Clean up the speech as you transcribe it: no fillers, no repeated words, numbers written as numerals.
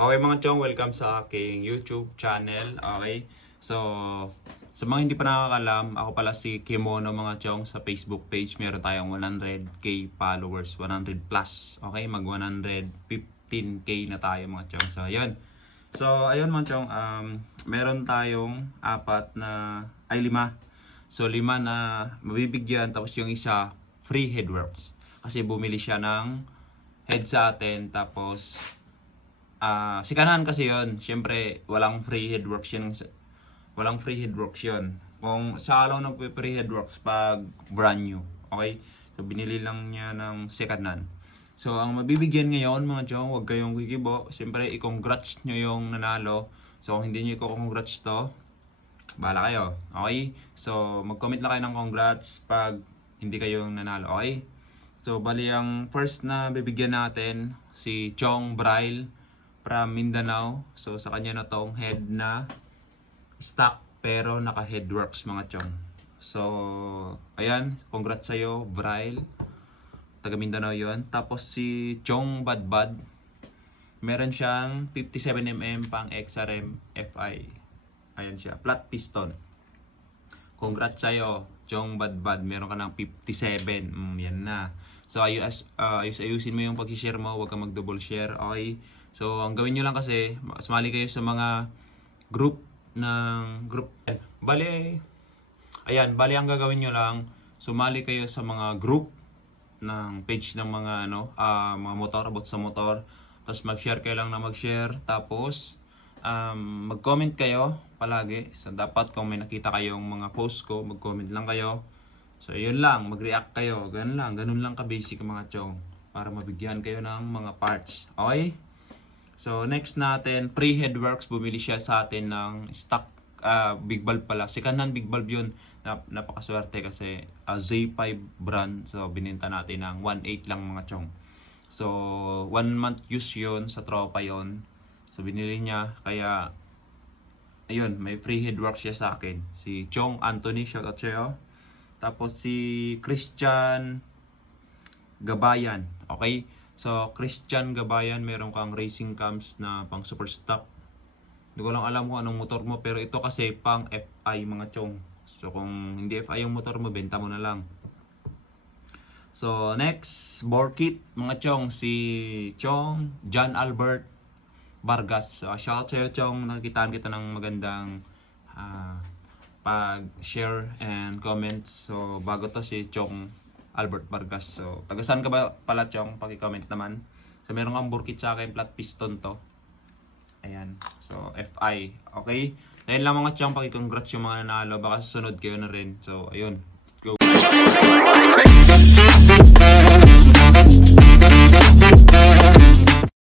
Okay mga chong, welcome sa aking YouTube channel. Okay, so sa mga hindi pa nakakalam, ako pala si Kimono mga chong. Sa Facebook page meron tayong 100k followers, 100 plus. Okay, mag 115k na tayo mga chong. So ayun, mga chong, meron tayong lima. So 5 na mabibigyan, tapos yung isa free headworks. Kasi bumili siya ng head sa atin, tapos si Kanan kasi yon. Siyempre, walang free headworks yun. Walang free headworks yun. Kung sa alaw nagpe-free headworks pag brand new. Okay? So, binili lang niya ng si Kanan. So, ang mabibigyan ngayon mga chong, huwag kayong kikibo. Siyempre, i-congrats nyo yung nanalo. So, kung hindi nyo i-congrats to, bahala kayo. Okay? So, mag-comment lang kayo ng congrats pag hindi kayo nanalo. Okay? So, bali ang first na bibigyan natin, si Chong Braille from Mindanao. So sa kanya na tong head na stock pero naka headworks mga chong. So ayan, congrats sa'yo Braille, taga Mindanao yon. Tapos si Chong Badbad, meron siyang 57mm pang XRM FI. Ayan siya, flat piston. Congrats sa'yo Chong Badbad, meron ka ng 57. Yan na. So ayusin mo yung pag-share mo, huwag kang mag-double share. Okay? So ang gawin nyo lang kasi, sumali kayo sa mga group. Bali ang gagawin nyo lang, sumali kayo sa mga group ng page ng mga mga motor, about sa motor. Tapos mag-share kayo lang na mag-share. Tapos mag-comment kayo palagi. So dapat kung may nakita kayong mga post ko, mag-comment lang kayo. So yun lang, mag-react kayo. Ganun lang ka-basic mga chong, para mabigyan kayo ng mga parts. Okay? So next natin, free headworks. Bumili siya sa atin ng stock big bulb pala. Second hand big bulb yun. Napakaswerte kasi Z5 brand. So bininta natin ng 1.8 lang mga chong. So 1 month use yun, sa tropa yun. So binili niya, kaya ayun, may free headworks siya sa akin. Si Chong Anthony, shoutout siya. Tapos si Christian Gabayan. Okay? So, Christian Gabayan, meron kang racing cams na pang super stock. Hindi ko lang alam kung anong motor mo, pero ito kasi pang FI mga chong. So, kung hindi FI yung motor mo, benta mo na lang. So, next, bore kit mga chong, si Chong John Albert Vargas. So, shout sa'yo chong, nakikitaan kita ng magandang pag-share and comments. So, bago to si Chong Albert Vargas. So, taga saan ka ba pala chong? Paki-comment naman. So, meron kang burkit sa akin, flat piston to. Ayan. So, FI. Okay? Ayun lang mga chong, paki-congrats yung mga nanalo. Baka susunod kayo na rin. So, ayun. Let's go.